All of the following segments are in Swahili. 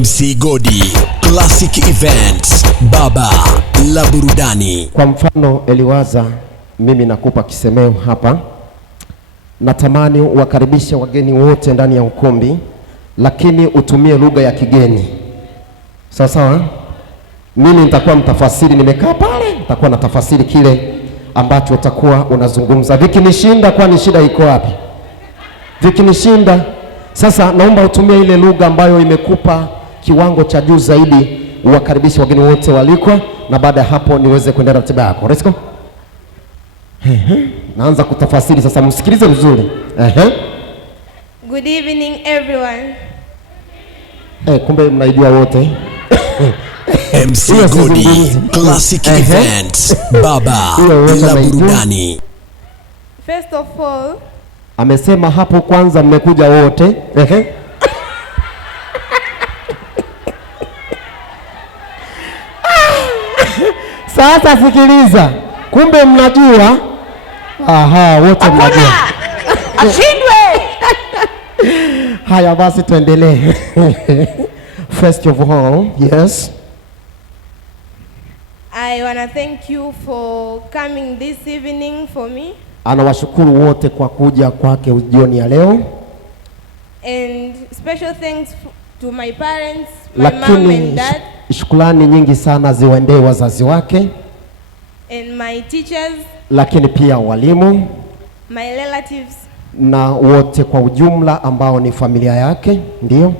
MC Godi, Classic Events, baba la burudani. Kwa mfano Eliwaza, mimi nakupa kisemeo hapa. Natamani wakaribishe wageni wote ndani ya ukumbi, lakini utumie lugha ya kigeni. Sawa sawa? Mimi nitakuwa mtafasiri, nimekaa pale, nitakuwa na tafasiri kile ambacho utakuwa unazungumza. Vikinishinda, kwani shida iko wapi? Vikinishinda, sasa naomba utumie ile lugha ambayo imekupa kiwango cha juu zaidi, uwakaribishe wageni wote walikwa, na baada ya hapo niweze kuendelea ratiba yako. Let's go. Naanza kutafasiri sasa, msikilize vizuri. Good evening everyone. Kumbe mnaijua wote. MC Godi, Classic Events, baba la burudani. First of all, amesema hapo kwanza mmekuja wote. Sasa sikiliza, kumbe mnajua. Wote mnajua. Ashindwe. Haya basi tuendelee. First of all, yes, I want to thank you for coming this evening for me. Anawashukuru wote kwa kuja kwake jioni ya leo. And special thanks to my parents, my mom and dad. Shukrani nyingi sana ziwaendee wazazi wake. And my teachers. Lakini pia walimu. My relatives. Na wote kwa ujumla ambao ni familia yake, ndio.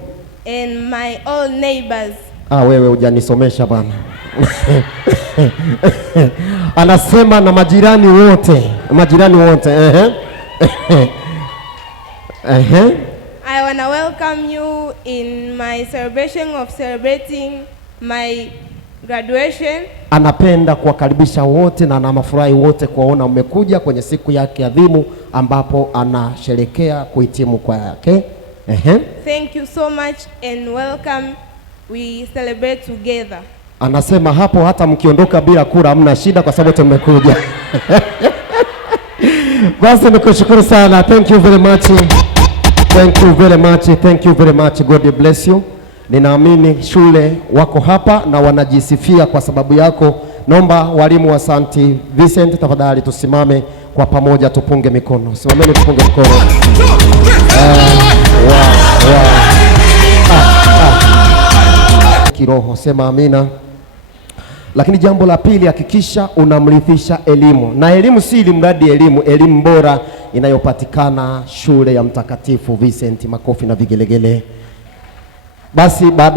And my all neighbors. Wewe hujanisomesha bana. Anasema na majirani wote, majirani wote. I want to welcome you in my celebration of celebrating my graduation. Anapenda kuwakaribisha wote na anamafurahi wote kuwaona umekuja kwenye siku yake adhimu ambapo anasherekea kuhitimu kwa yake. Thank you so much and welcome. We celebrate together. Anasema hapo hata mkiondoka bila kura hamna shida kwa sababu tumekuja. Basi nikushukuru sana. Thank you very much. Thank you very much. Thank you very much. God bless you. Ninaamini shule wako hapa na wanajisifia kwa sababu yako. Naomba walimu wa St. Vincent tafadhali tusimame kwa pamoja, tupunge mikono. Simameni tupunge mikono. Kiroho sema amina. Lakini jambo la pili, hakikisha unamrithisha elimu. Na elimu si mradi elimu bora inayopatikana shule ya Mtakatifu Vincent. Makofi na vigelegele. Basi baada